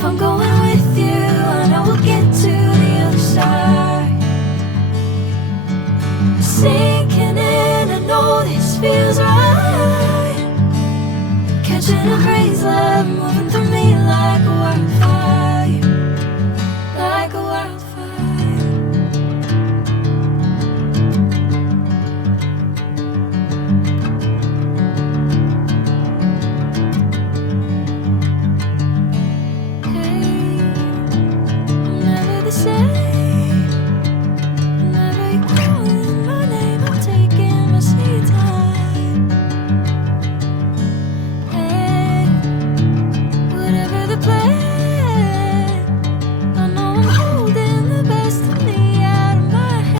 If I'm going with you, I know we'll get to the other side. Sinking in, I know this feels right. Catching a breeze, love moving through me like a wildfire, like a wildfire. Hey, I'm never the same.